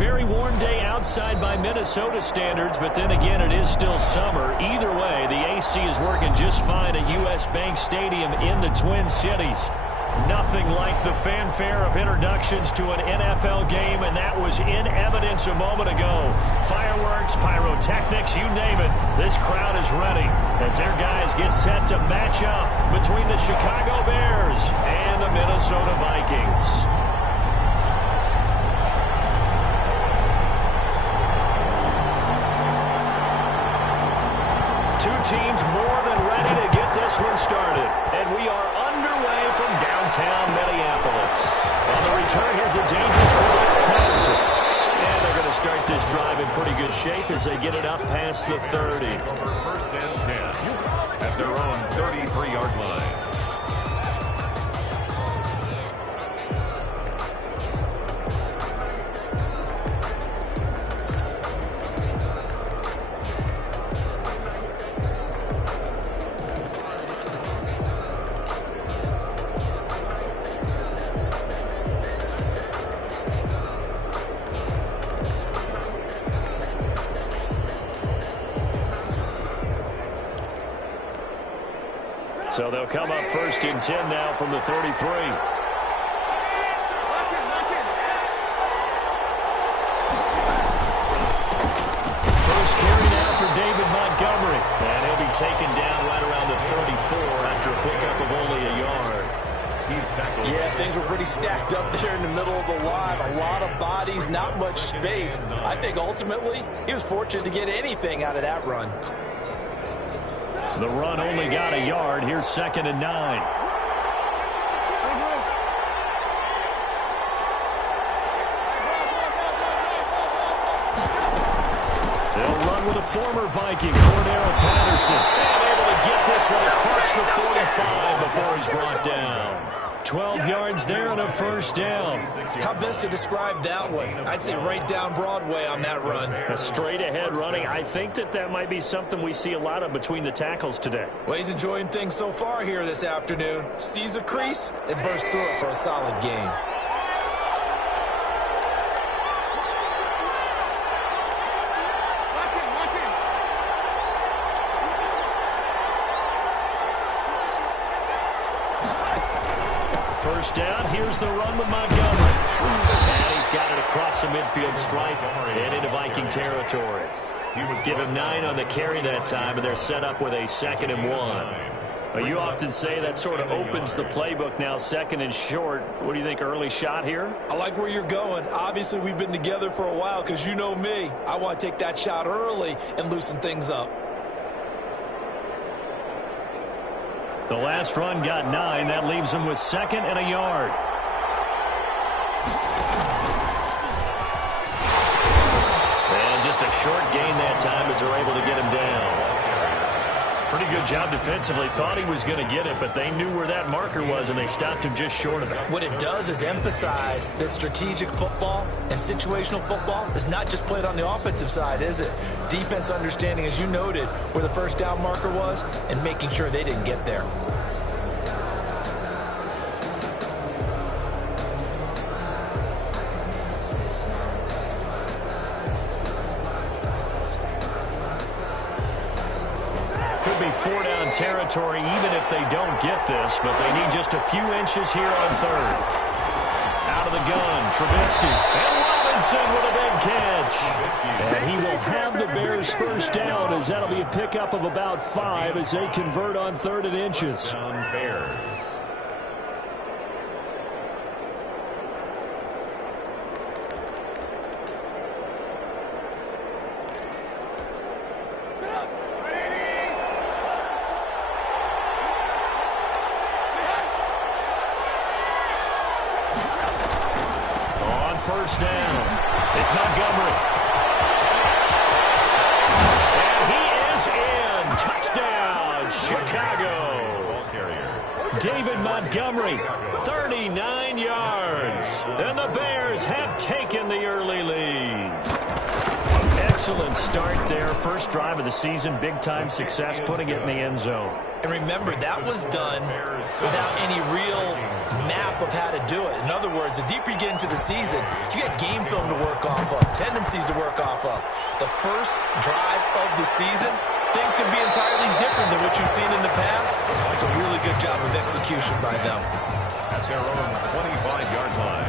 very warm day outside by Minnesota standards, but then again, it is still summer. Either way, the AC is working just fine at U.S. Bank Stadium in the Twin Cities. Nothing like the fanfare of introductions to an NFL game, and that was in evidence a moment ago. Fireworks, pyrotechnics, you name it. This crowd is ready as their guys get set to match up between the Chicago Bears and the Minnesota Vikings. Two teams more than ready to get this one started, and we are underway from downtown Minneapolis. On the return, here's a dangerous quarterback. And they're going to start this drive in pretty good shape as they get it up past the 30. First and 10 at their own 33-yard line. So they'll come up first and 10 now from the 33. First carry now for David Montgomery. And he'll be taken down right around the 34 after a pickup of only a yard. Yeah, things were pretty stacked up there in the middle of the line. A lot of bodies, not much space. I think ultimately he was fortunate to get anything out of that run. The run only got a yard. Here's 2nd and 9. They'll run with a former Viking, Cordero Patterson. And able to get this one across the 45 before he's brought down. 12 yards there and a first down. How best to describe that one? I'd say right down Broadway on that run. A straight-ahead running. I think that might be something we see a lot of between the tackles today. Well, he's enjoying things so far here this afternoon. Sees a crease and bursts through it for a solid gain. First down, here's the run with Montgomery. And he's got it across the midfield stripe and into Viking territory. Give him 9 on the carry that time, and they're set up with a 2nd and 1. You often say that sort of opens the playbook now, 2nd and short. What do you think, early shot here? I like where you're going. Obviously, we've been together for a while because you know me. I want to take that shot early and loosen things up. The last run got 9. That leaves him with 2nd and a yard. And just a short gain that time as they're able to get him down. Pretty good job defensively. Thought he was going to get it, but they knew where that marker was, and they stopped him just short of it. What it does is emphasize that strategic football and situational football is not just played on the offensive side, is it? Defense understanding, as you noted, where the first down marker was and making sure they didn't get there. Could be 4-down territory even if they don't get this, but they need just a few inches here on 3rd. Out of the gun, Trubisky. And Robinson with a big catch. And he will have the Bears first down, as that'll be a pickup of about 5 as they convert on 3rd and inches. Bears. First down. It's Montgomery. And he is in. Touchdown, Chicago. David Montgomery, 39 yards. And the Bears have taken the early lead. excellent start there. First drive of the season, big-time success, putting it in the end zone. And remember, that was done without any real map of how to do it. In other words, the deeper you get into the season, you got game film to work off of, tendencies to work off of. The first drive of the season, things can be entirely different than what you've seen in the past. It's a really good job of execution by them. At their own 25-yard line.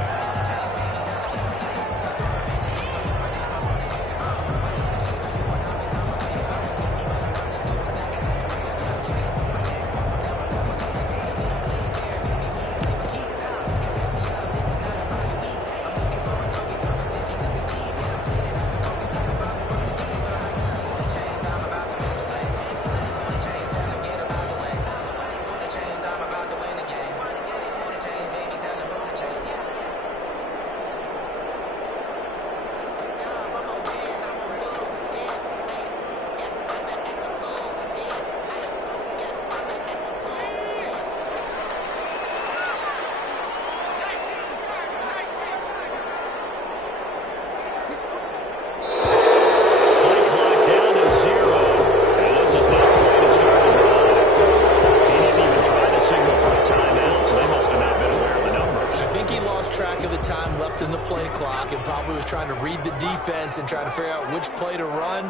And trying to figure out which play to run,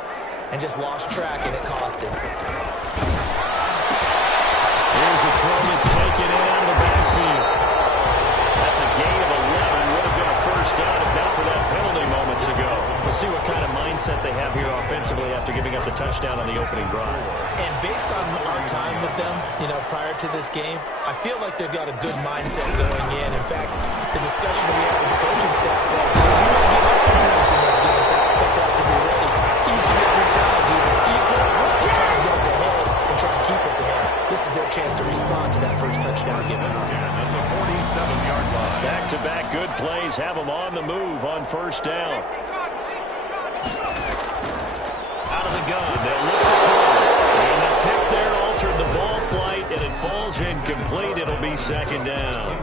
and just lost track, and it cost him. Here's a throw that's taken in out of the backfield. That's a gain of 11. Would have been a first down if not for that penalty moments ago. We'll see what kind of mindset they have here offensively after giving up the touchdown on the opening drive. And based on our time with them, prior to this game, I feel like they've got a good mindset going in. In fact, the discussion that we had with the coaching staff was, we want to give up some points in this game, so offense has to be ready each and every time to either equal or try to get us ahead and try to keep us ahead. This is their chance to respond to that first touchdown given up. At the 47-yard line. Back-to-back good plays have them on the move on first down. Out of the gun, they'll look to throw. And the tip there altered the ball flight, and it falls incomplete. It'll be second down.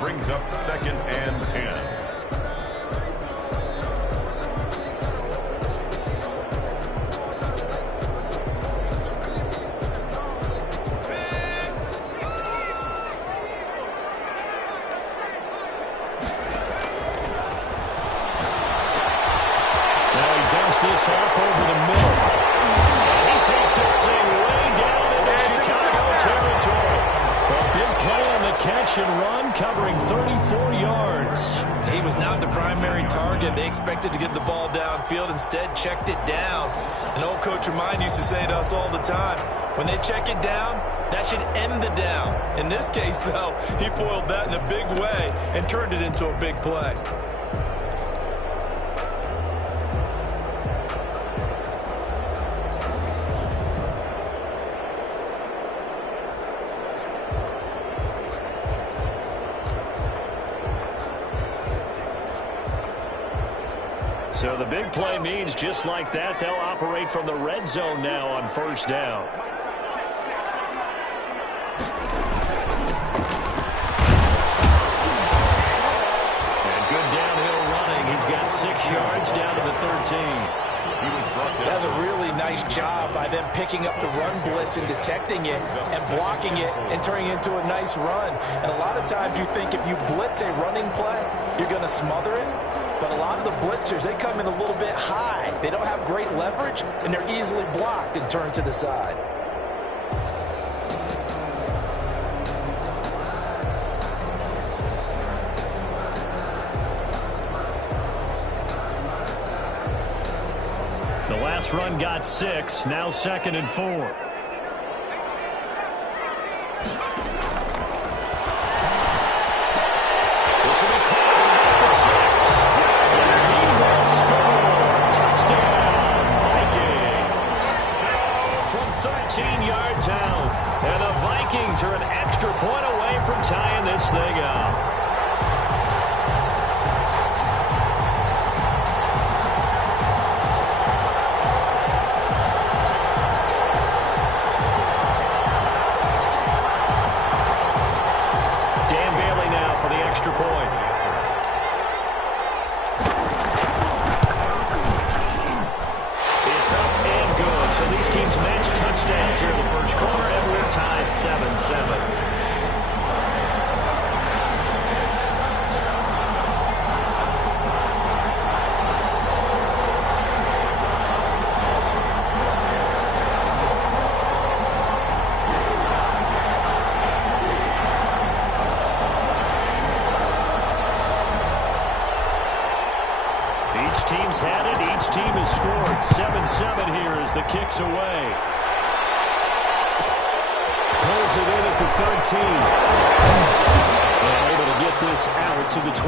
Brings up 2nd and 10. Now he dumps this off over the middle. And he takes this thing way down into Chicago territory. A big play on the catch and run, covering 34 yards. He was not the primary target. They expected to get the ball downfield. Instead, checked it down. An old coach of mine used to say to us all the time, when they check it down, that should end the down. In this case, though, he foiled that in a big way and turned it into a big play. So the big play means just like that, they'll operate from the red zone now on first down. And good downhill running. He's got 6 yards down to the 13. That's a really nice job by them picking up the run blitz and detecting it and blocking it and turning it into a nice run. And a lot of times you think if you blitz a running play, you're going to smother it. But a lot of the blitzers, they come in a little bit high. They don't have great leverage, and they're easily blocked and turned to the side. The last run got 6, now 2nd and 4. to be caught at the 6. And he will score. Touchdown, Vikings. From 13 yards out. And the Vikings are an extra point away from tying this thing up. Here in the first quarter, and we're tied 7-7. Each team's had it. Each team has scored. 7-7 here as the kick's away. Pulls it in at the 13. And able to get this out to the 25.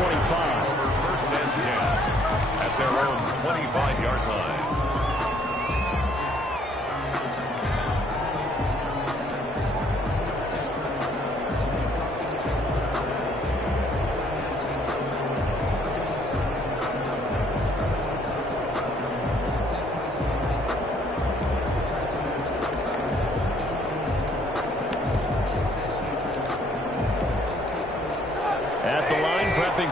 Over first and 10 at their own 25-yard line.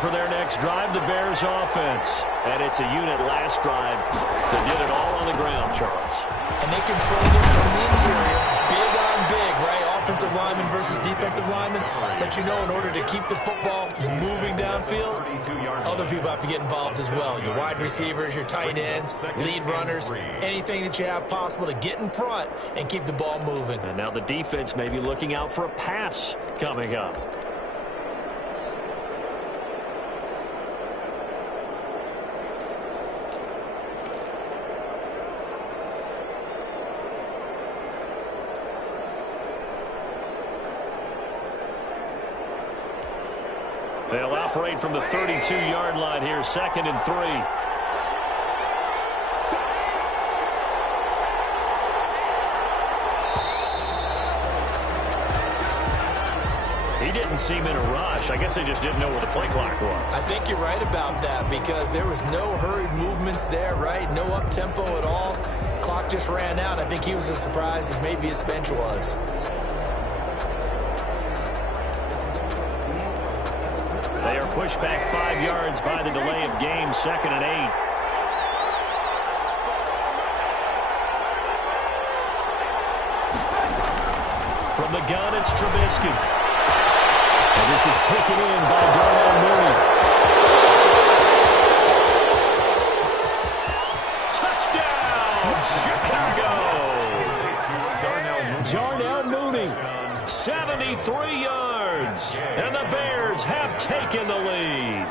For their next drive, the Bears offense. And it's a unit last drive that did it all on the ground, Charles. And they controlled it from the interior. Big on big, right? Offensive lineman versus defensive lineman. But you know, in order to keep the football moving downfield, other people have to get involved as well. Your wide receivers, your tight ends, lead runners, anything that you have possible to get in front and keep the ball moving. And now the defense may be looking out for a pass coming up. They'll operate from the 32-yard line here, 2nd and 3. He didn't seem in a rush. I guess they just didn't know where the play clock was. I think you're right about that because there was no hurried movements there, right? No up-tempo at all. Clock just ran out. I think he was as surprised as maybe his bench was. They are pushed back 5 yards by the delay of game, 2nd and 8. From the gun, it's Trubisky. And this is taken in by Darnell Mooney. Touchdown, Chicago! Darnell Mooney, 73 yards. And the Bears have taken the lead.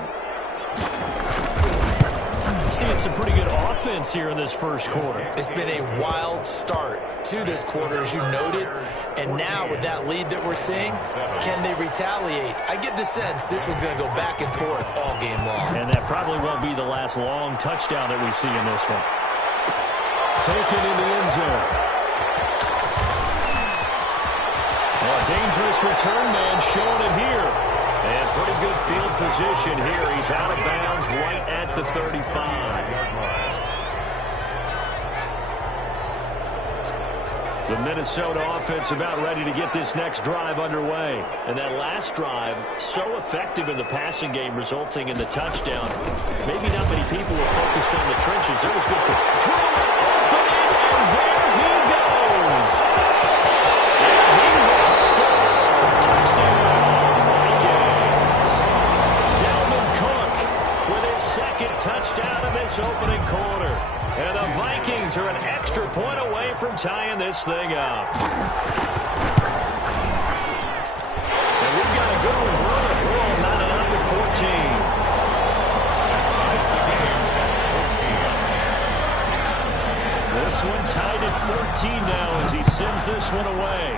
Seeing some pretty good offense here in this first quarter. It's been a wild start to this quarter, as you noted. And now with that lead that we're seeing, can they retaliate? I get the sense this one's going to go back and forth all game long. And that probably won't be the last long touchdown that we see in this one. Taken in the end zone. Well, a dangerous return man showing it here. And pretty good field position here. He's out of bounds right at the 35. The Minnesota offense about ready to get this next drive underway. And that last drive, so effective in the passing game, resulting in the touchdown. Maybe not many people were focused on the trenches. It was good for throw it, opening, and there he goes. And he will score. Touchdown, Vikings. Dalvin Cook with his second touchdown in this opening quarter. And the Vikings are an extra point away from tying this thing up. And we've got a good one brewing. We're all knotted up at 14. This one tied at 14 now as he sends this one away.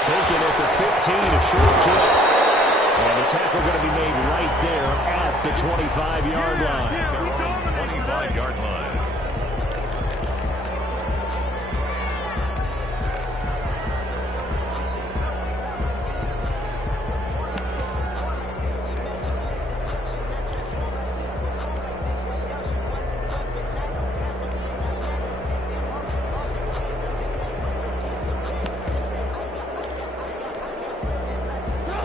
Taken taken at the 15, a short kick. And the tackle going to be made right there at the 25-yard line. 25-yard line.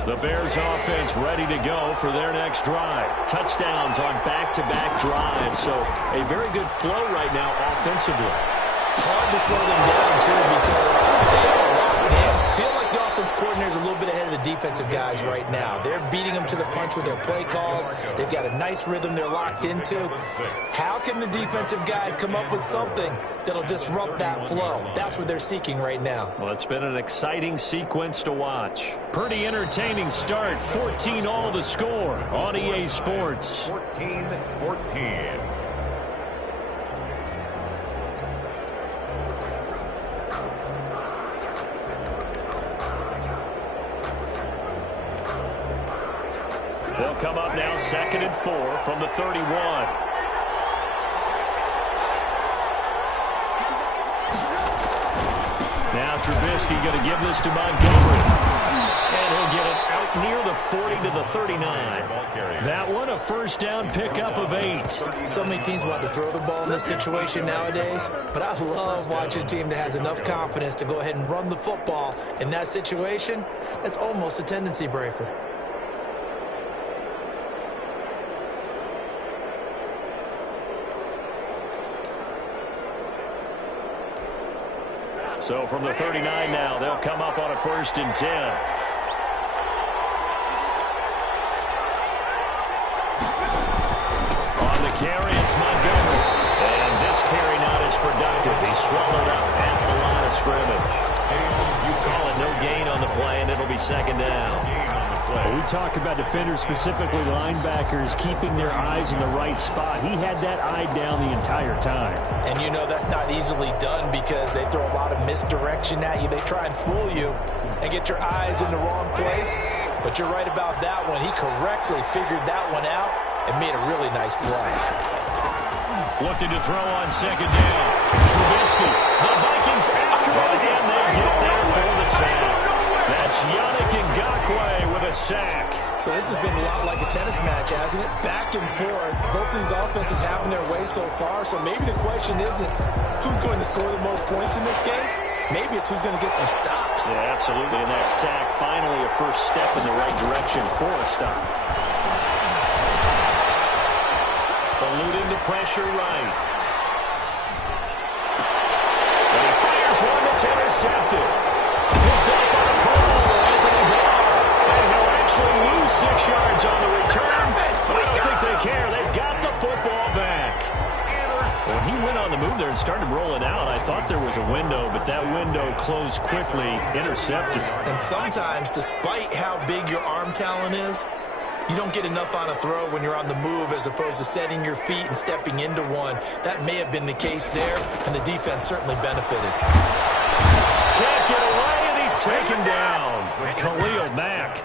The Bears offense ready to go for their next drive. Touchdowns on back-to-back drives, so a very good flow right now offensively. Hard to slow them down, too, because they are locked in. Feel like the offense coordinator is a little bit ahead of the defensive guys right now. They're beating them to the punch with their play calls. They've got a nice rhythm they're locked into. How can the defensive guys come up with something that'll disrupt that flow? That's what they're seeking right now. Well, it's been an exciting sequence to watch. Pretty entertaining start. 14 all the score on EA Sports. 14-14. They'll come up now 2nd and 4 from the 31. Now Trubisky going to give this to Montgomery. And he'll get it out near the 40 to the 39. That one a first down pickup of 8. So many teams want to throw the ball in this situation nowadays, but I love watching a team that has enough confidence to go ahead and run the football. In that situation, that's almost a tendency breaker. So from the 39 now, they'll come up on a 1st and 10. On the carry, it's Montgomery. And this carry not as productive. He's swallowed up at the line of scrimmage. You call it no gain on the play, and it'll be 2nd down. Well, we talk about defenders, specifically linebackers, keeping their eyes in the right spot. He had that eye down the entire time. And you know that's not easily done because they throw a lot of misdirection at you. They try and fool you and get your eyes in the wrong place. But you're right about that one. He correctly figured that one out and made a really nice play. Looking to throw on 2nd down. Trubisky. The Vikings after it, and they get there for the sack. That's Yannick Ngakoue with a sack. So this has been a lot like a tennis match, hasn't it? Back and forth. Both of these offenses having their way so far. So maybe the question isn't who's going to score the most points in this game. Maybe it's who's going to get some stops. Yeah, absolutely. And that sack, finally a first step in the right direction for a stop. Eluding the pressure right. And he fires one that's intercepted. Picked up on a call over Anthony Barr. And he'll actually lose 6 yards on the return. But I don't think they care. They've got the football back. When he went on the move there and started rolling out, I thought there was a window, but that window closed quickly, intercepted. And sometimes, despite how big your arm talent is, you don't get enough on a throw when you're on the move as opposed to setting your feet and stepping into one. That may have been the case there, and the defense certainly benefited. Can't get away, and he's taken down. Khalil Mack.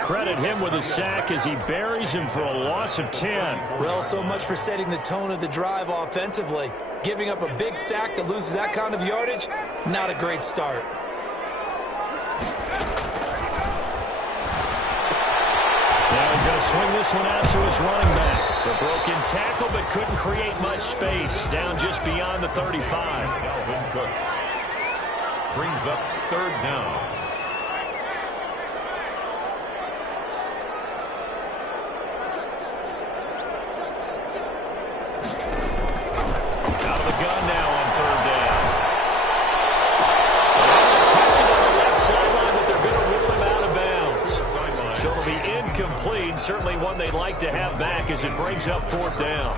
Credit him with a sack as he buries him for a loss of 10. Well, so much for setting the tone of the drive offensively. Giving up a big sack that loses that kind of yardage, not a great start. Now he's going to swing this one out to his running back. The broken tackle, but couldn't create much space. Down just beyond the 35. Dalvin Cook brings up 3rd down. Out of the gun now on 3rd down. They'll catch it on the left sideline, but they're going to rule him out of bounds. So it'll be incomplete. Certainly one they'd like to have back as it brings up 4th down.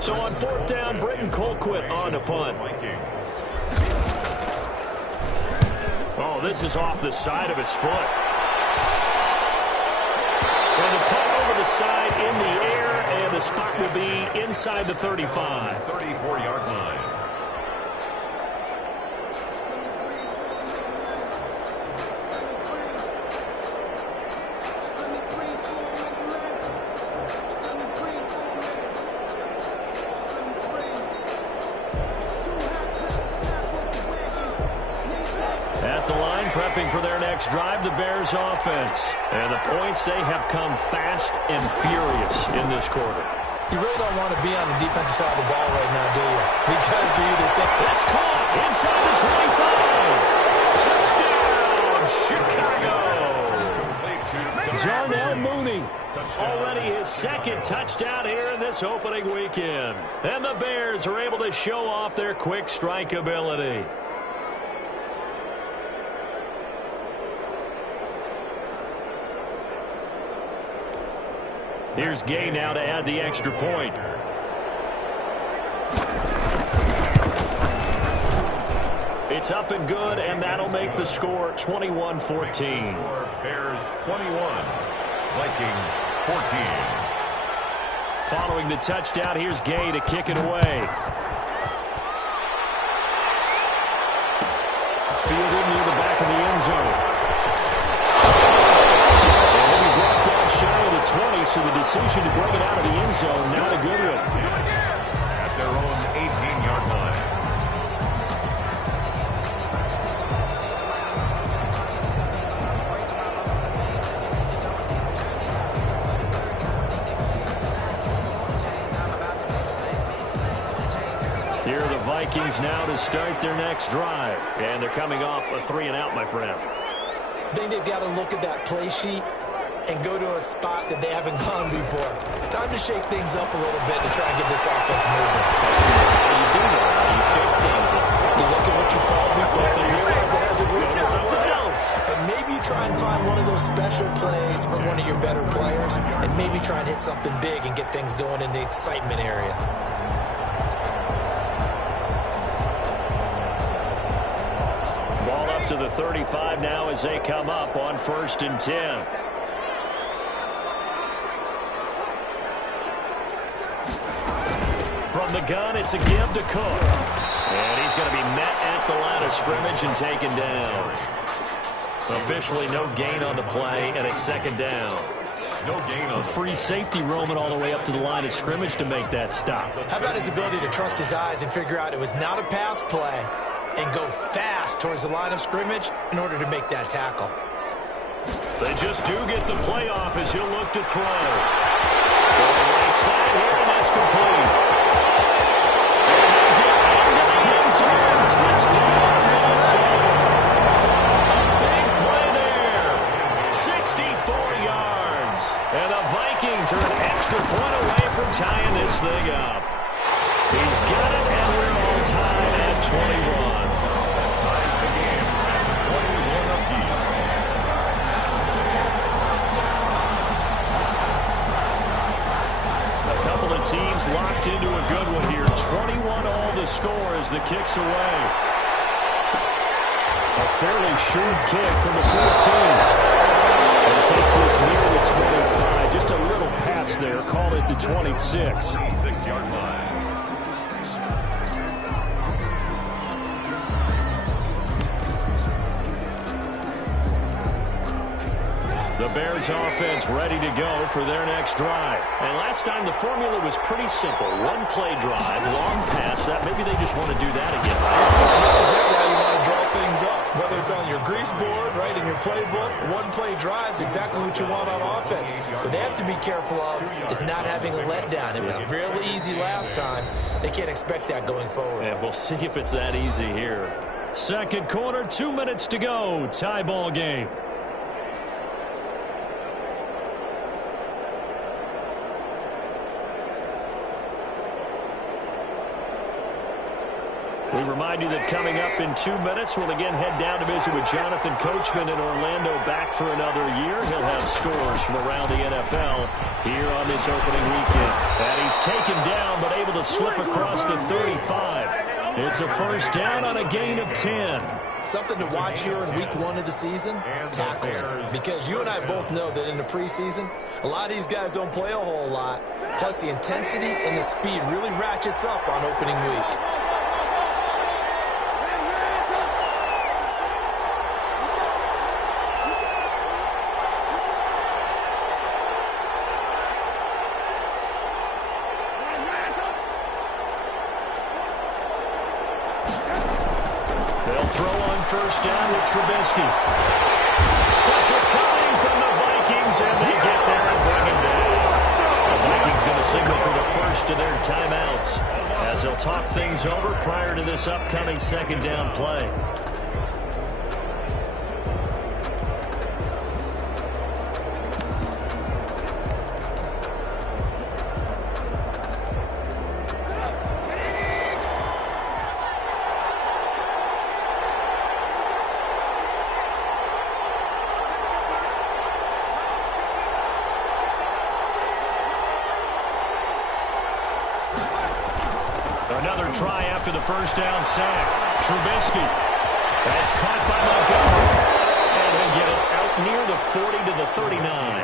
So On fourth down, Britton Colquitt on to punt. Oh, this is off the side of his foot. And the punt over the side in the air, and the spot will be inside the 35. 34-yard line. At the line, prepping for their next drive, the Bears offense. And the points, they have come fast and furious in this quarter. You really don't want to be on the defensive side of the ball right now, do you? Because you either think... That's caught inside the 25. Touchdown, Chicago. Darnell Mooney. Already his second touchdown here in this opening weekend. And the Bears are able to show off their quick strike ability. Here's Gay now to add the extra point. It's up and good, and that'll make the score 21-14. Bears 21, Vikings 14. Following the touchdown, here's Gay to kick it away. Fielded near the back of the end zone. Shy of the 20, so the decision to bring it out of the end zone, not a good one. At their own 18-yard line. Here are the Vikings now to start their next drive. And they're coming off a 3-and-out, my friend. I think they've got to look at that play sheet and go to a spot that they haven't gone before. Time to shake things up a little bit to try and get this offense moving. How do you do that? How do you shake things up? You look at what you called before and realize it hasn't worked Go to something else. And maybe try and find one of those special plays from one of your better players, and maybe try and hit something big and get things going in the excitement area. Ball up to the 35 now as they come up on 1st and 10. From the gun, it's a give to Cook. And he's going to be met at the line of scrimmage and taken down. Officially no gain on the play, and it's 2nd down. No gain on A free safety roaming all the way up to the line of scrimmage to make that stop. How about his ability to trust his eyes and figure out it was not a pass play and go fast towards the line of scrimmage in order to make that tackle? They just do get the play off as he'll look to throw. Going right side here, and that's complete. Touchdown, Minnesota. A big play there. 64 yards. And the Vikings are an extra point away from tying this thing up. He's got it, and we're all tied at 21. ties the game at 21 apiece. A couple of teams locked into a good one here. 21 all the score as the kick's away. A fairly short kick from the 14. And takes this near the 25. Just a little pass there. Called it the 26. 26-yard line. The Bears offense ready to go for their next drive. And last time the formula was pretty simple. One play drive, long pass. That maybe they just want to do that again. That's exactly how you want to draw things up. Whether it's on your grease board, right, in your playbook, one play drive is exactly what you want on offense. What they have to be careful of is not having a letdown. It was really easy last time. They can't expect that going forward. Yeah, we'll see if it's that easy here. Second quarter, 2 minutes to go. Tie ball game. We remind you that coming up in 2 minutes, we'll again head down to visit with Jonathan Coachman in Orlando, back for another year. He'll have scores from around the NFL here on this opening weekend. And he's taken down, but able to slip across the 35. It's a first down on a gain of 10. Something to watch here in week 1 of the season, tackling. Because you and I both know that in the preseason, a lot of these guys don't play a whole lot. Plus, the intensity and the speed really ratchets up on opening week. First down with Trubisky. Pressure coming from the Vikings, and they get there and bring him down. The Vikings going to signal for the first of their timeouts as they'll talk things over prior to this upcoming second down play. Another try after the first down sack. Trubisky. That's caught by Montgomery. And they get it out near the 40 to the 39.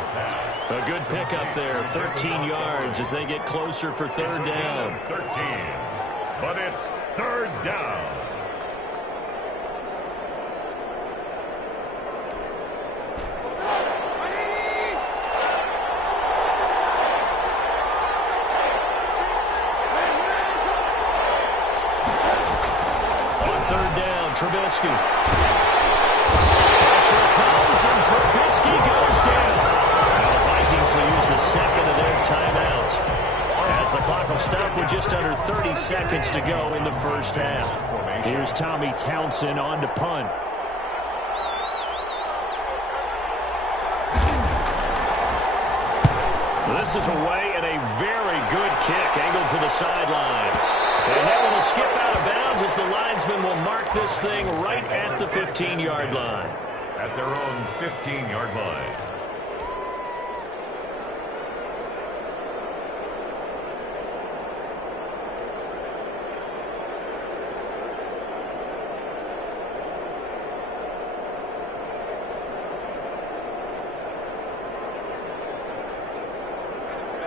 A good pickup there. 13 yards as they get closer for third down. 13. But it's third down. Trubisky. Pressure comes, and Trubisky goes down. Now the Vikings will use the second of their timeouts as the clock will stop with just under 30 seconds to go in the first half. Here's Tommy Townsend on to punt. This is away and a very good kick angled for the sidelines. And that one will skip out of bounds as the linesman will mark this thing right at the 15-yard line. At their own 15-yard line.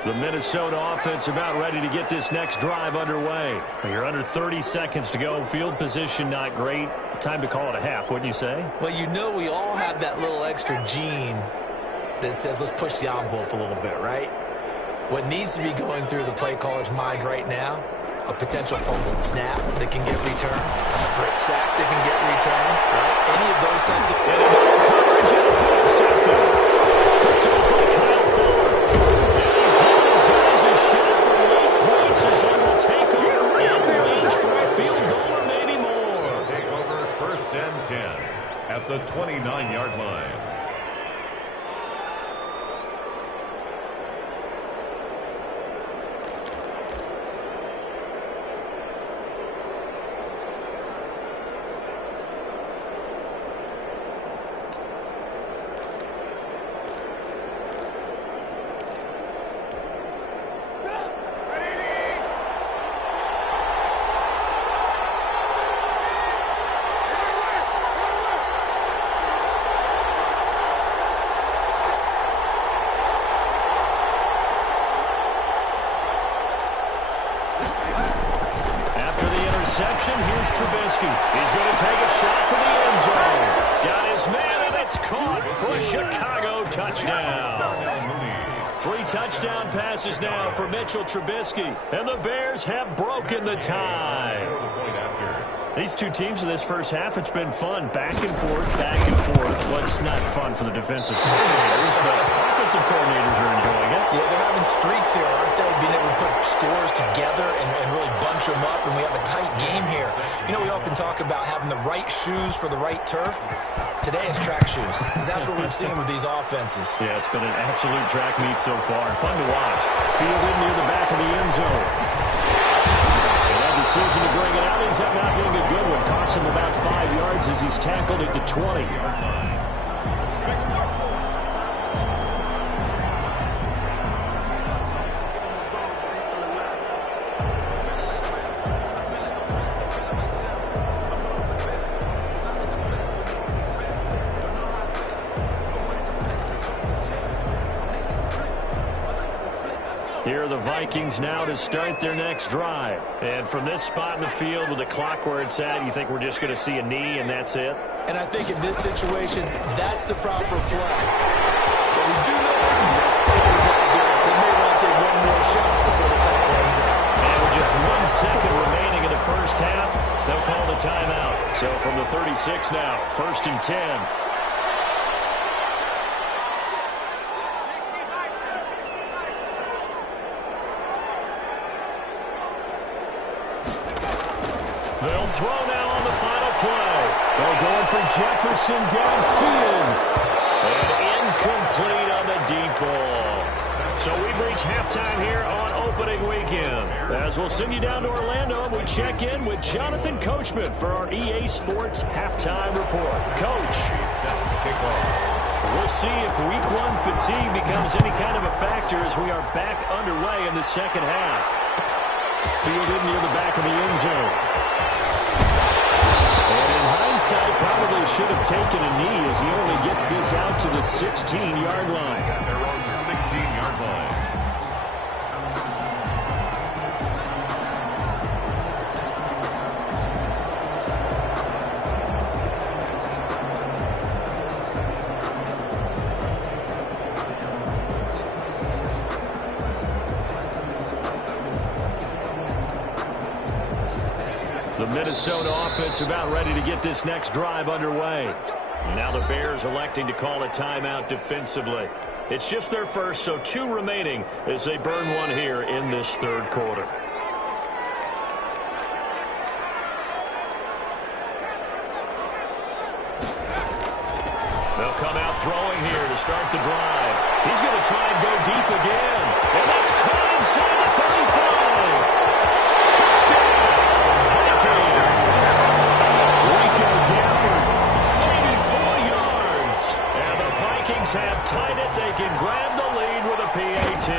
The Minnesota offense about ready to get this next drive underway. You're under 30 seconds to go. Field position not great. Time to call it a half, wouldn't you say? Well, you know we all have that little extra gene that says let's push the envelope a little bit, right? What needs to be going through the play caller's mind right now, a potential fumbled snap that can get returned, a strip sack that can get returned, right? Any of those types of... coverage, and it's intercepted. Picked up by Kyle Fuller. And he's giving his guys a shot for late points as they will take over and reach for a field goal or maybe more. Take over first and 10 at the 29-yard line. Here's Trubisky. He's going to take a shot for the end zone. Got his man, and it's caught for a Chicago touchdown. 3 touchdown passes now for Mitchell Trubisky, and the Bears have broken the tie. These two teams in this first half, it's been fun. Back and forth, back and forth. What's not fun for the defensive coordinators, but offensive coordinators are enjoying it. Yeah, they're having streaks here, aren't they? Being able to put scores together and really bunch them up, and we have a tight game here. You know, we often talk about having the right shoes for the right turf. Today is track shoes, because that's what we've seen with these offenses. Yeah, it's been an absolute track meet so far. Fun to watch. Fielded near the back of the end zone. decision to bring it out ends up not being a good one. Costs him about 5 yards as he's tackled it to 20. Here are the Vikings now to start their next drive. And from this spot in the field with the clock where it's at, you think we're just going to see a knee and that's it? And I think in this situation, that's the proper play. But we do know there's some risk takers out there that may want to take one more shot before the clock runs out. And with just 1 second remaining in the first half, they'll call the timeout. So from the 36 now, 1st and 10. They'll throw now on the final play. They're going for Jefferson downfield. And incomplete on the deep ball. So we've reached halftime here on opening weekend. As we'll send you down to Orlando, and we check in with Jonathan Coachman for our EA Sports Halftime Report. Coach, we'll see if Week 1 fatigue becomes any kind of a factor as we are back underway in the second half. Fielded near the back of the end zone. And in hindsight, probably should have taken a knee as he only gets this out to the 16-yard line. At their own 16-yard line. The Minnesota offense about ready to get this next drive underway. Now the Bears electing to call a timeout defensively. It's just their first, so 2 remaining as they burn one here in this third quarter. They'll come out throwing here to start the drive. He's going to try and go deep again. And that's caught inside the 35. Have tied it. They can grab the lead with a PAT.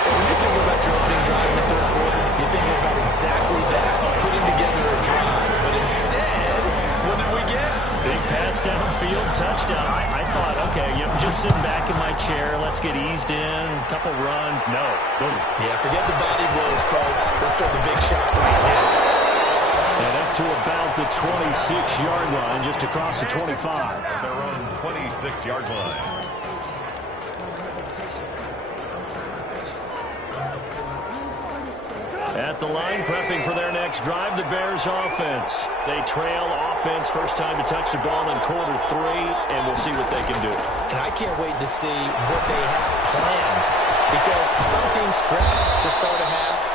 When you think about your opening drive in the third quarter, you're thinking about exactly that, putting together a drive. But instead, what did we get? Big pass downfield, touchdown. I thought, okay, I'm just sitting back in my chair. Let's get eased in. A couple runs. No. Boom. Yeah, forget the body blows, folks. Let's throw the big shot right now. And up to about the 26-yard line, just across the 25. At their own 26-yard line. At the line, prepping for their next drive, the Bears offense. They trail offense, first time to touch the ball in quarter 3, and we'll see what they can do. And I can't wait to see what they have planned, because some teams script to start a half.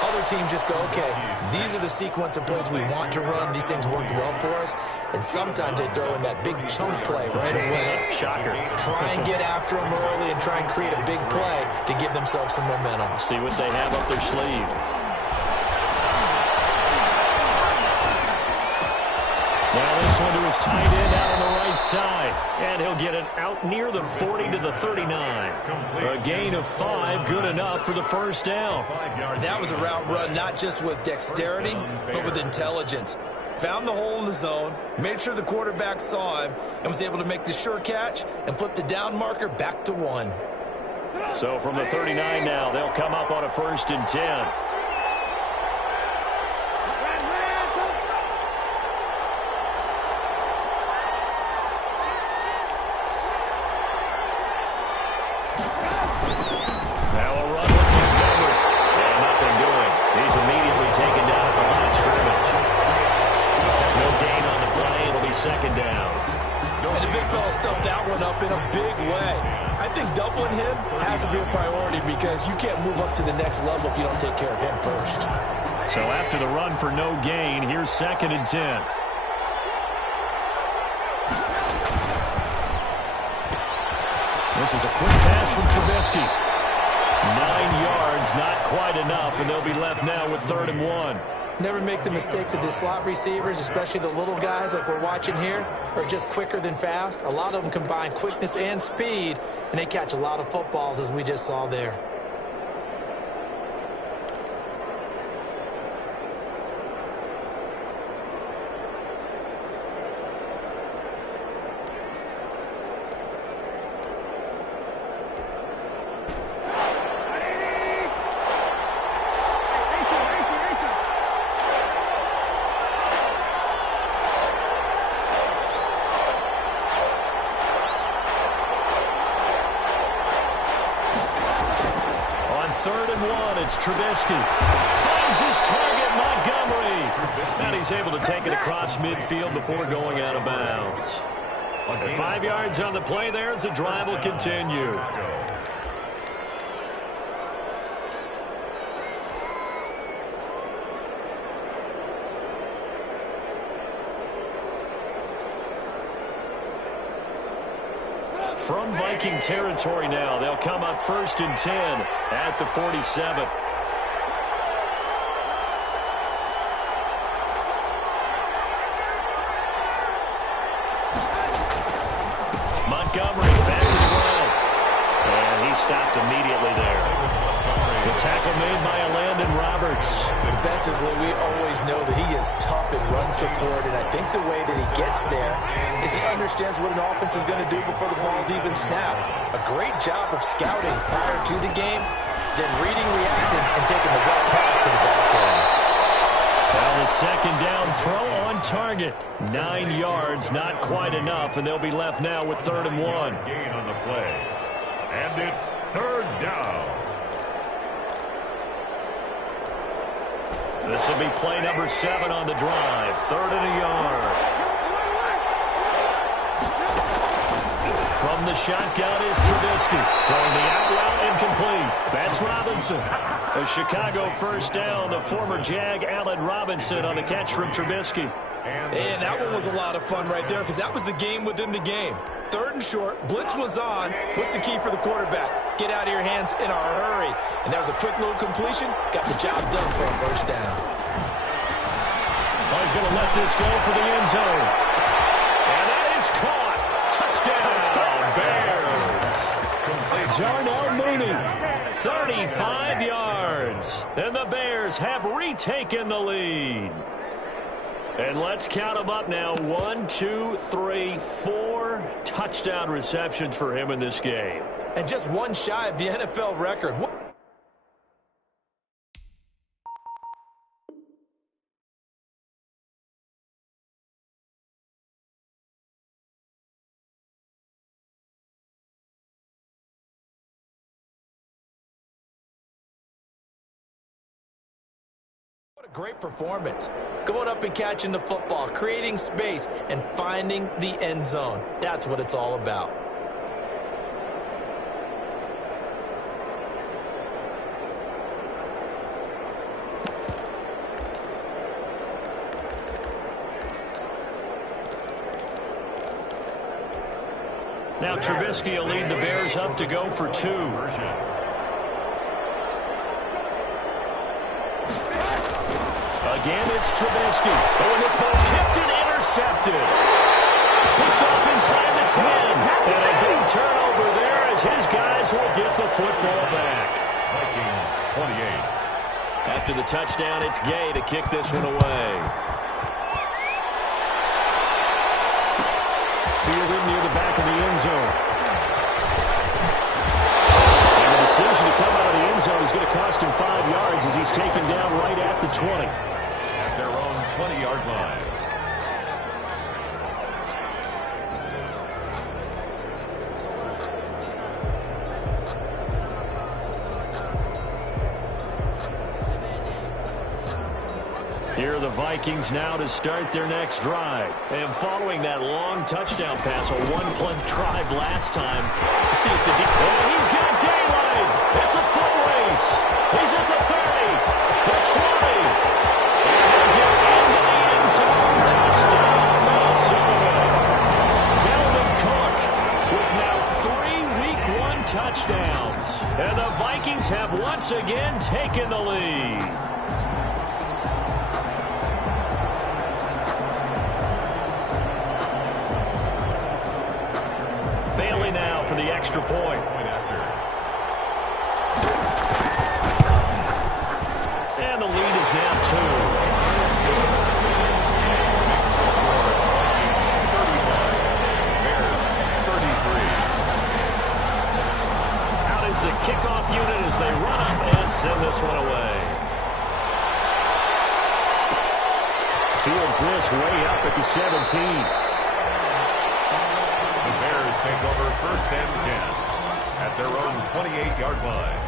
Other teams just go, okay, these are the sequence of plays we want to run. These things worked well for us. And sometimes they throw in that big chunk play right away. Shocker. Try and get after them early and try and create a big play to give themselves some momentum. See what they have up their sleeve. Now this one to his tight end out on the right side. And he'll get it out near the 40 to the 39. A gain of 5, good enough for the first down. That was a route run not just with dexterity, but with intelligence. Found the hole in the zone, made sure the quarterback saw him, and was able to make the sure catch and flip the down marker back to 1. So from the 39 now, they'll come up on a 1st and 10. Second down. And the big fella stuffed that one up in a big way. I think doubling him has to be a priority because you can't move up to the next level if you don't take care of him first. So after the run for no gain, here's 2nd and 10. This is a quick pass from Trubisky. 9 yards, not quite enough, and they'll be left now with 3rd and 1. Never make the mistake that the slot receivers, especially the little guys like we're watching here, are just quicker than fast. A lot of them combine quickness and speed, and they catch a lot of footballs, as we just saw there. Trubisky finds his target, Montgomery. And he's able to take it across midfield before going out of bounds. 5 yards on the play there as the drive will continue. From Viking territory now, they'll come up 1st and 10 at the 47. Montgomery back to the ground. And he stopped immediately there. The tackle made by Landon Roberts. Defensively, we always know that he is tough in run support, and I think the way that he gets there is he understands what an offense is going to do before the ball's even snapped. A great job of scouting prior to the game, then reading, reacting, and taking the right path to the ball carrier. Well, the 2nd down throw on target. 9 yards, not quite enough, and they'll be left now with 3rd and 1. Gain on the play. And it's 3rd down. This will be play number 7 on the drive. 3rd and a yard. From the shotgun is Trubisky. Throwing the out route incomplete. That's Robinson. A Chicago 1st down to former Jag Allen Robinson on the catch from Trubisky. And that one was a lot of fun right there because that was the game within the game. 3rd and short, blitz was on. What's the key for the quarterback? Get out of your hands in a hurry. And that was a quick little completion. Got the job done for a 1st down. Oh, he's going to let this go for the end zone. And that is caught. Touchdown, Bears. Jarnell Mooney, 35 yards. And the Bears have retaken the lead. And let's count them up now. 1, 2, 3, 4 touchdown receptions for him in this game. And just one shy of the NFL record. What a great performance. Going up and catching the football, creating space, and finding the end zone. That's what it's all about. Now Trubisky will lead the Bears up to go for 2. Again, it's Trubisky. Oh, and this ball's tipped and intercepted. Picked off inside the 10. And a big turnover there as his guys will get the football back. Vikings 28. After the touchdown, it's Gay to kick this one away. Fielded near the back of the end zone. And the decision to come out of the end zone is going to cost him 5 yards as he's taken down right at the 20. At their own 20-yard line. Here are the Vikings now to start their next drive. And following that long touchdown pass, a one-play drive last time. See if the and he's got daylight. It's a full race. He's at the 30, the 20. And he'll get into the end zone. Touchdown, Minnesota. Dalvin Cook with now 3 Week 1 touchdowns. And the Vikings have the extra point. And the lead is now 2. The kickoff unit as they run up and send this one away. Fields this way up at the 17. The Bears take over 1st and 10 at their own 28-yard line.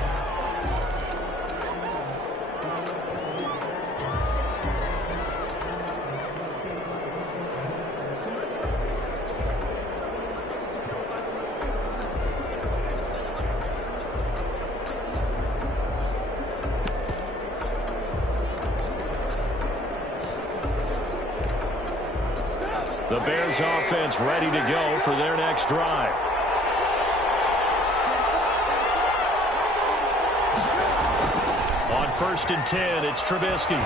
The Bears offense ready to go for their next drive. On 1st and 10, it's Trubisky.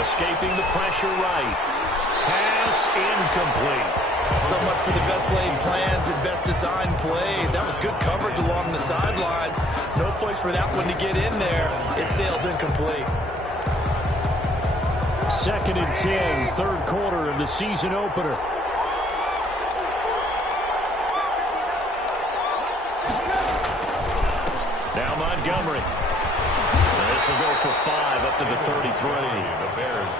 Escaping the pressure right. Pass incomplete. So much for the best laid plans and best designed plays. That was good coverage along the sidelines. No place for that one to get in there. It sails incomplete. 2nd and 10, 3rd quarter of the season opener. Now Montgomery. This will go for 5 up to the 33.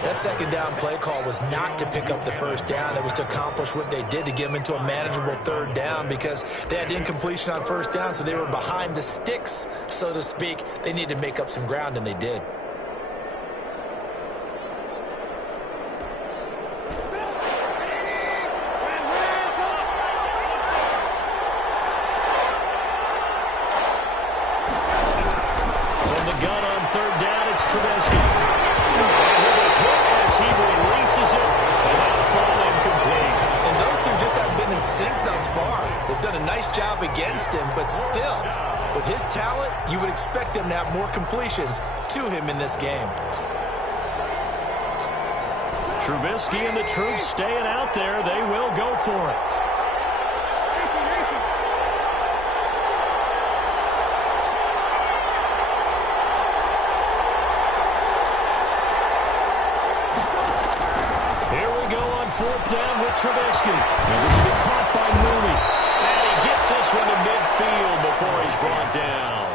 That 2nd down play call was not to pick up the 1st down. It was to accomplish what they did to get them into a manageable 3rd down because they had incompletion on 1st down, so they were behind the sticks, so to speak. They needed to make up some ground, and they did. Trubisky. As he releases it, and that'll fall incomplete. And those two just haven't been in sync thus far. They've done a nice job against him, but still, with his talent, you would expect them to have more completions to him in this game. Trubisky and the troops staying out there. They will go for it. Down with Trubisky. And this will be caught by Mooney. And he gets this one to midfield before he's brought down.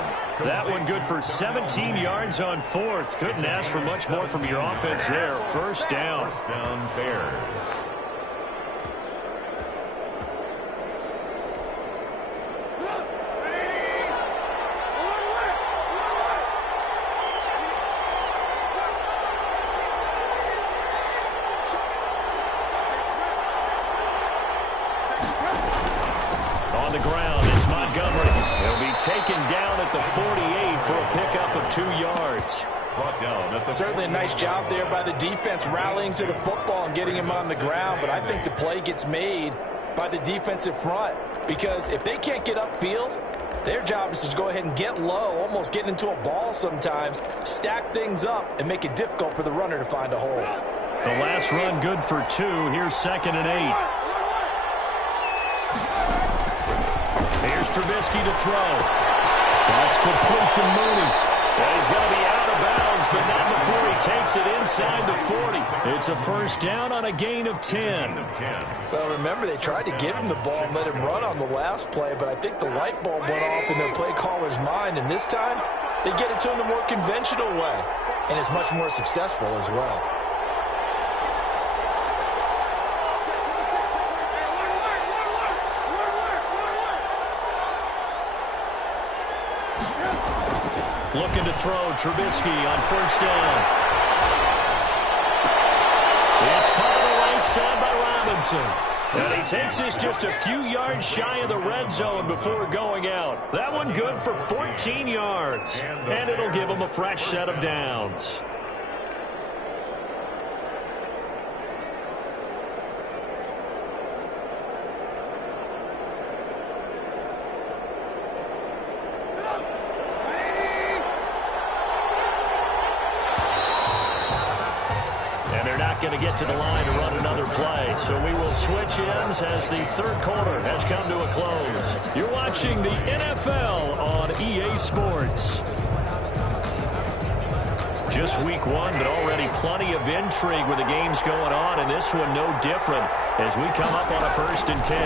That one good for 17 yards on 4th. Couldn't ask for much more from your offense there. 1st down. 1st down, Bears. On the ground, it's Montgomery. He'll be taken down at the 48 for a pickup of 2 yards. Brought down at the Certainly a nice job there by the defense rallying to the football and getting him on the ground, but I think the play gets made by the defensive front because if they can't get upfield, their job is to go ahead and get low, almost get into a ball sometimes, stack things up, and make it difficult for the runner to find a hole. The last run good for 2. Here's 2nd and 8. Here's Trubisky to throw. That's complete to Mooney. And he's going to be out of bounds, but not before he takes it inside the 40. It's a 1st down on a gain of 10. Well, remember, they tried to give him the ball and let him run on the last play, but I think the light bulb went off in their play caller's mind, and this time they get it to him the more conventional way, and it's much more successful as well. Looking to throw, Trubisky on 1st down. It's caught on the right side by Robinson. And he takes this just a few yards shy of the red zone before going out. That one good for 14 yards. And it'll give him a fresh set of downs. going to get to the line to run another play. So we will switch ends as the third quarter has come to a close. You're watching the NFL on EA Sports. Just week one, but already plenty of intrigue with the games going on, and this one no different as we come up on a 1st and 10.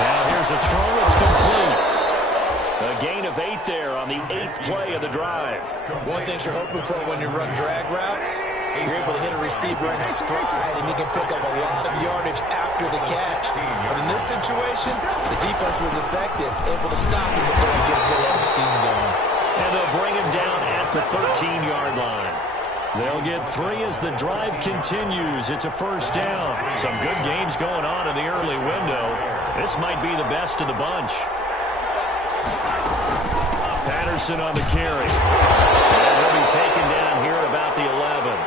Now here's a throw. It's complete. A gain of 8 there on the 8th play of the drive. One thing you're hoping for when you run drag routes, you're able to hit a receiver in stride, and he can pick up a lot of yardage after the catch. But in this situation, the defense was effective, able to stop him before he get a good head of steam going. And they'll bring him down at the 13-yard line. They'll get 3 as the drive continues. It's a 1st down. Some good games going on in the early window. This might be the best of the bunch. Patterson on the carry. And he'll be taken down here at about the 11.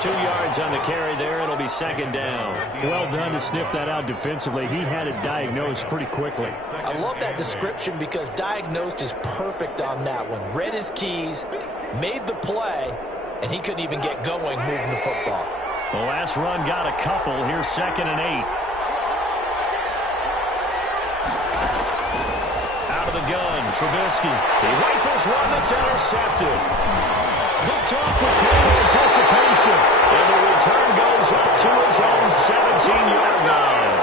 2 yards on the carry there. It'll be 2nd down. Well done to sniff that out defensively. He had it diagnosed pretty quickly. I love that description because diagnosed is perfect on that one. Read his keys, made the play, and he couldn't even get going moving the football. The last run got a couple. Here's 2nd and 8. The gun, Trubisky. He rifles one that's intercepted. Picked off with great anticipation. And the return goes up to his own 17-yard line.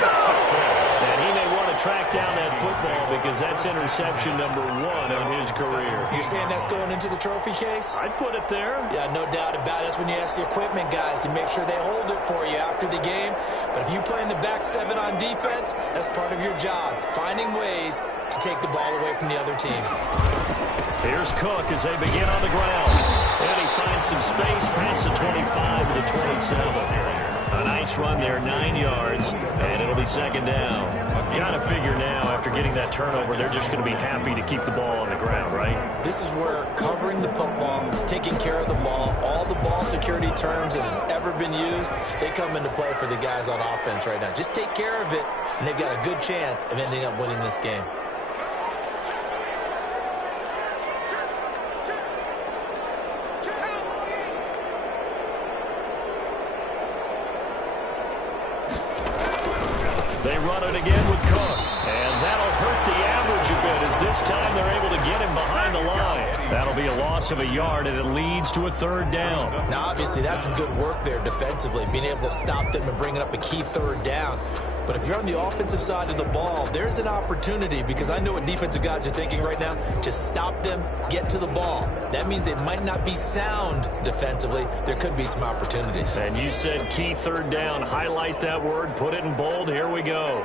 And he may want to track down that football because that's interception number 1 on his career. You're saying that's going into the trophy case? I'd put it there. Yeah, no doubt about it. That's when you ask the equipment guys to make sure they hold it for you after the game. But if you play in the back 7 on defense, that's part of your job, finding ways to take the ball away from the other team. Here's Cook as they begin on the ground. And he finds some space past the 25 to the 27. A nice run there, 9 yards, and it'll be 2nd down. Got to figure now, after getting that turnover, they're just going to be happy to keep the ball on the ground, right? This is where covering the football, taking care of the ball, all the ball security terms that have ever been used, they come into play for the guys on offense right now. Just take care of it, and they've got a good chance of ending up winning this game. They run it again with Cook, and that'll hurt the average a bit as this time they're able to get him behind the line. That'll be a loss of a yard, and it leads to a 3rd down. Now, obviously, that's some good work there defensively, being able to stop them and bring it up a key 3rd down. But if you're on the offensive side of the ball, there's an opportunity because I know what defensive guys are thinking right now. Just stop them, get to the ball. That means they might not be sound defensively. There could be some opportunities. And you said key 3rd down. Highlight that word. Put it in bold. Here we go.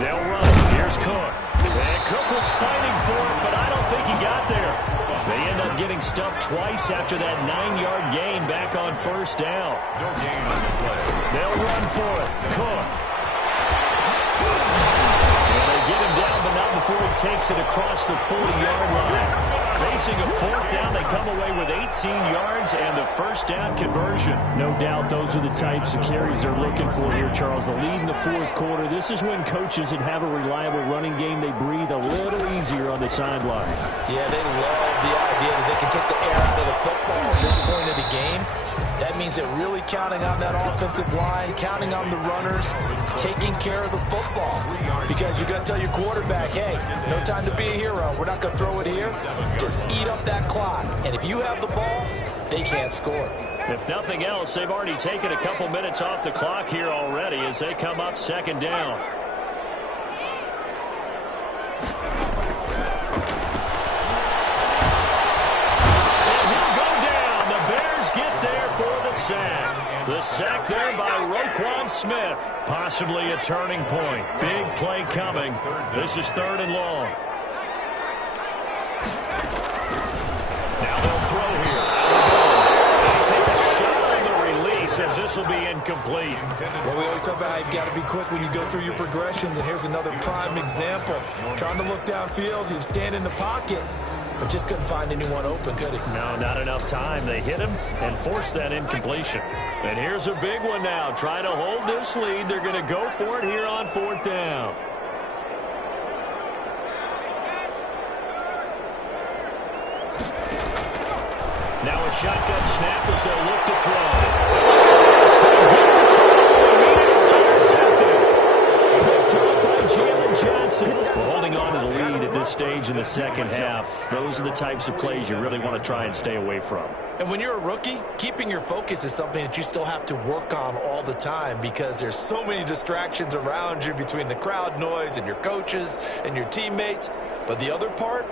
They'll run. Here's Cook. And Cook was fighting for it, but I don't think he got there. They end up getting stuffed twice after that 9-yard gain back on 1st down. No gain on the play. They'll run for it. Cook. And they get him down, but not before he takes it across the 40-yard line. Facing a 4th down, they come away with 18 yards and the 1st down conversion. No doubt those are the types of carries they're looking for here, Charles. The lead in the 4th quarter. This is when coaches that have a reliable running game, they breathe a little easier on the sideline. Yeah, they love the idea that they can take the air out of the football at this point of the game. That means they're really counting on that offensive line, counting on the runners, taking care of the football. Because you're going to tell your quarterback, hey, no time to be a hero. We're not going to throw it here. Just eat up that clock. And if you have the ball, they can't score. If nothing else, they've already taken a couple minutes off the clock here already as they come up 2nd down. Sack. The sack there by Roquan Smith. Possibly a turning point. Big play coming. This is 3rd and long. Now they'll throw here. And he takes a shot on the release as this will be incomplete. Well, we always talk about how you've got to be quick when you go through your progressions, and here's another prime example. Trying to look downfield, he was standing in the pocket, but just couldn't find anyone open, could he? No, not enough time. They hit him and forced that incompletion. And here's a big one now. Trying to hold this lead. They're going to go for it here on 4th down. Now a shotgun snap as they'll look to throw. They get the tackle. It's intercepted. Picked up by Jalen Johnson. We're holding on to the lead at this stage in the second half. Those are the types of plays you really want to try and stay away from. And when you're a rookie, keeping your focus is something that you still have to work on all the time because there's so many distractions around you between the crowd noise and your coaches and your teammates. But the other part,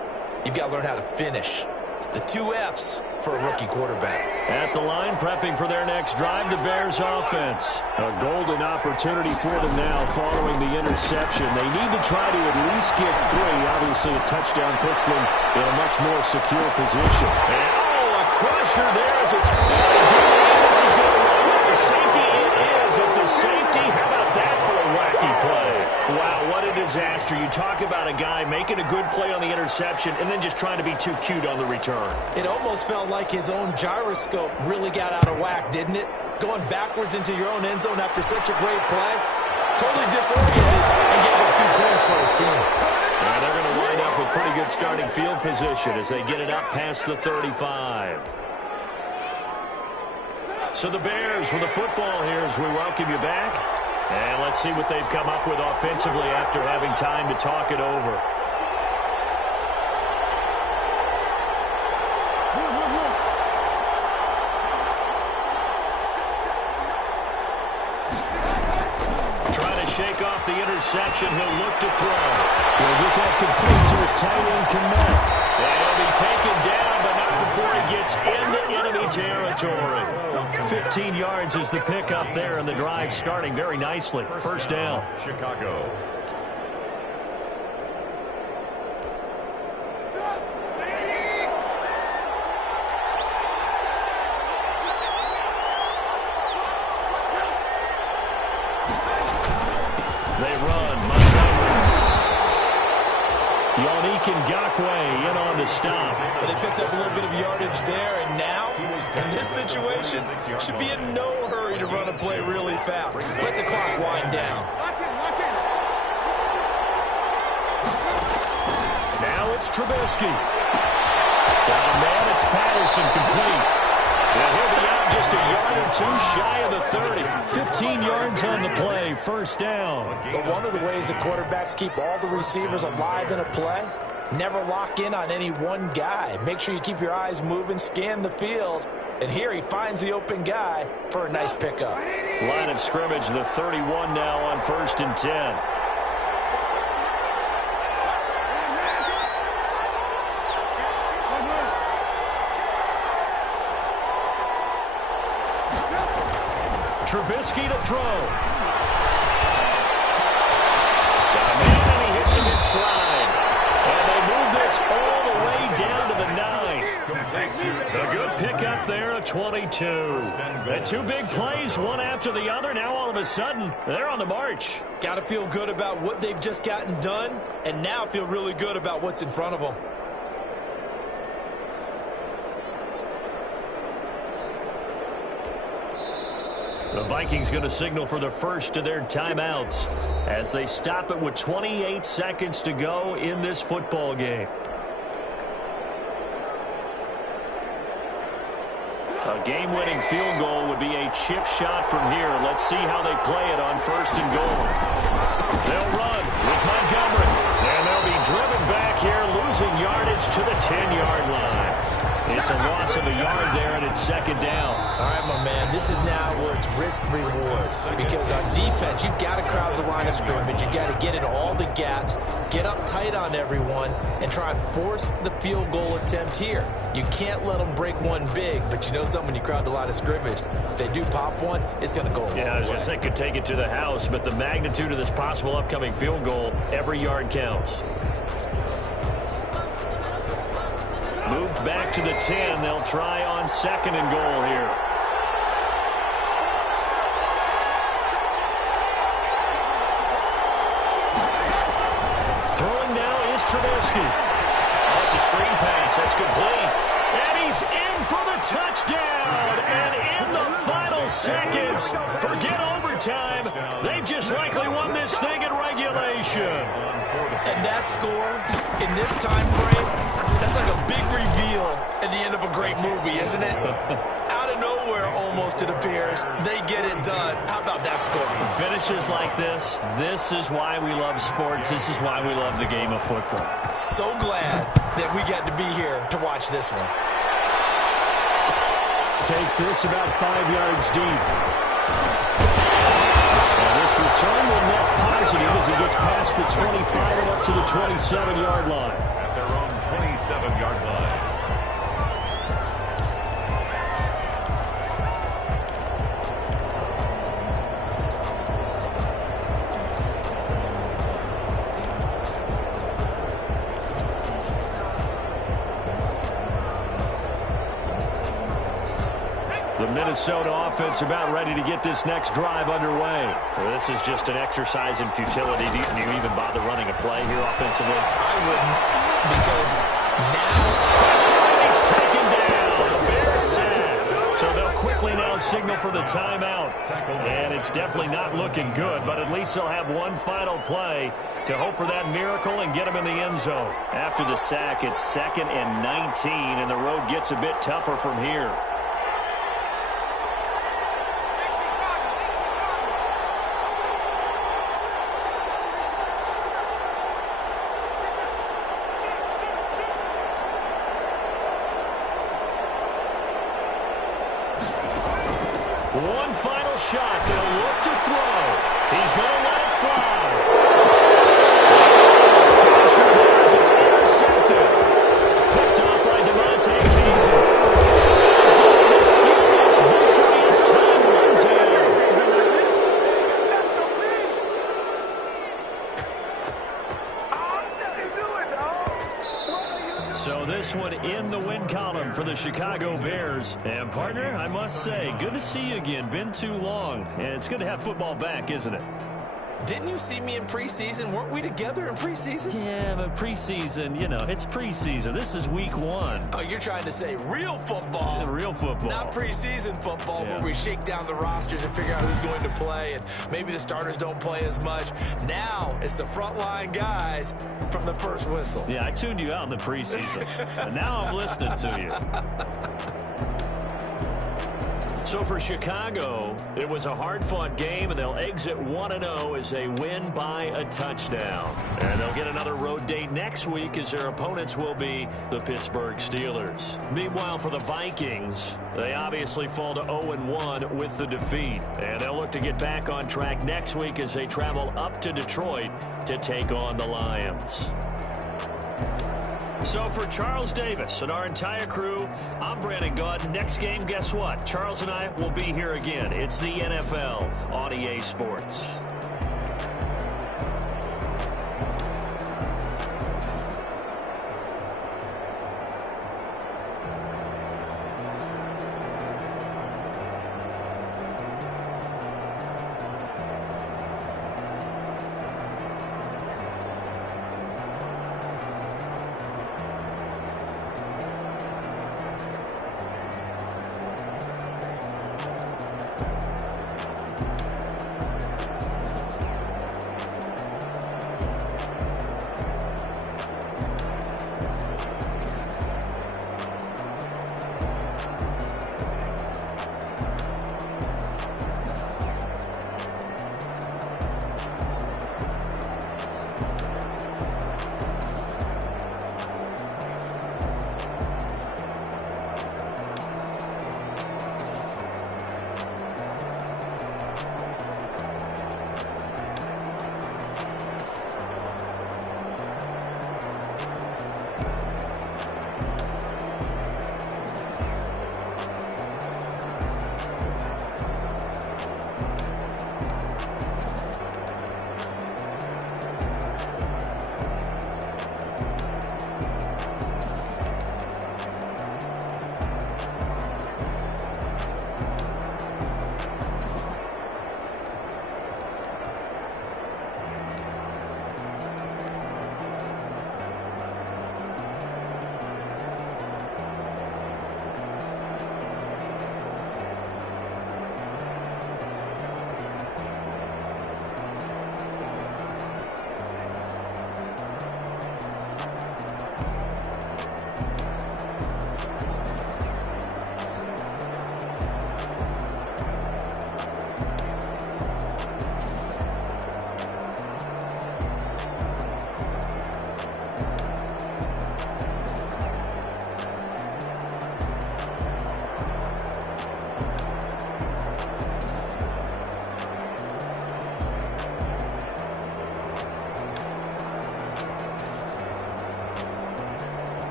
you've got to learn how to finish. It's the 2 F's for a rookie quarterback. At the line, prepping for their next drive, the Bears offense. A golden opportunity for them now following the interception. They need to try to at least get 3. Obviously, a touchdown puts them in a much more secure position. And, a crusher there as it's... This is going to run with the safety. It is. It's a safety. How about that for a wacky play? Wow, what a disaster. You talk about a guy making a good play on the interception and then just trying to be too cute on the return. It almost felt like his own gyroscope really got out of whack, didn't it? Going backwards into your own end zone after such a great play. Totally disoriented and gave up 2 points for his team. And they're going to wind up with pretty good starting field position as they get it up past the 35. So the Bears with the football here as we welcome you back. And let's see what they've come up with offensively after having time to talk it over. Trying to shake off the interception. He'll look to throw. Will get that complete to his tight end, Kmet. And he'll be taken down, but not before he gets into enemy territory. 15 yards is the pickup there, and the drive starting very nicely. First down. Chicago. They run. Montgomery. Yannick Ngakoue in on the stop. But they picked up a little bit of yardage there, and now, in this situation, should be in no hurry to run a play really fast. Let the clock wind down. Now it's Trubisky. Got a man, it's Patterson, complete. And he'll be out just a yard or 2 shy of the 30. 15 yards on the play, first down. But one of the ways the quarterbacks keep all the receivers alive in a play, never lock in on any one guy. Make sure you keep your eyes moving, scan the field. And here he finds the open guy for a nice pickup. Line of scrimmage, the 31 now on 1st and 10. Trubisky to throw. Got a man, and he hits him in stride. And they move this all the way down to the 9. A good pickup there, a 22. And 2 big plays, one after the other. Now all of a sudden, they're on the march. Got to feel good about what they've just gotten done, and now feel really good about what's in front of them. The Vikings going to signal for the first of their timeouts as they stop it with 28 seconds to go in this football game. A game-winning field goal would be a chip shot from here. Let's see how they play it on 1st and goal. They'll run with Montgomery, and they'll be driven back here, losing yardage to the 10-yard line. It's a loss of a yard there, and it's 2nd down. All right, my man, this is now where it's risk-reward. Because on defense, you've got to crowd the line of scrimmage. You've got to get in all the gaps, get up tight on everyone, and try and force the field goal attempt here. You can't let them break one big, but you know something, when you crowd the line of scrimmage, if they do pop one, it's going to go a long way. Yeah, I was going to say could take it to the house, but the magnitude of this possible upcoming field goal, every yard counts. Moved back to the 10. They'll try on 2nd and goal here. Throwing now is Trubisky. Oh, it's a screen pass. That's complete. And he's in for the touchdown. And in the final seconds, forget overtime. They've just likely won this thing in regulation. And that score in this time frame, that's like a big reveal at the end of a great movie, isn't it? Out of nowhere, almost, it appears, they get it done. How about that score? Finishes like this is why we love sports. This is why we love the game of football. So glad that we got to be here to watch this one. Takes this about 5 yards deep. And this return will net positive as he gets past the 25 and up to the 27-yard line. At their own 27-yard line. The Minnesota offense about ready to get this next drive underway. Well, this is just an exercise in futility. Do you even bother running a play here offensively? I wouldn't, because now Pressure, and he's taken down. The Bears sack. So they'll quickly now signal for the timeout. And it's definitely not looking good, but at least they'll have one final play to hope for that miracle and get them in the end zone. After the sack, it's 2nd and 19, and the road gets a bit tougher from here. One final shot. They'll look to throw. He's going to let it fly. Pressure there as it's intercepted. Picked off by Devontae Keyser. He's going to seal this victory as time runs out. So this one in the win column for the Chicago Bears. And partner, I must say, good to see you again. Been too long. And it's good to have football back, isn't it? didn't you see me in preseason? Weren't we together in preseason? Yeah, but preseason, you know, it's preseason. This is week 1. Oh, you're trying to say real football. Yeah, real football. Not preseason football, Yeah. where we shake down the rosters and figure out who's going to play, and maybe the starters don't play as much. Now it's the frontline guys from the first whistle. Yeah, I tuned you out in the preseason. And now I'm listening to you. So for Chicago, it was a hard-fought game, and they'll exit 1-0 as they win by a touchdown. And they'll get another road date next week as their opponents will be the Pittsburgh Steelers. Meanwhile, for the Vikings, they obviously fall to 0-1 with the defeat. And they'll look to get back on track next week as they travel up to Detroit to take on the Lions. So for Charles Davis and our entire crew, I'm Brandon Gaudin. Next game, guess what? Charles and I will be here again. It's the NFL on EA Sports.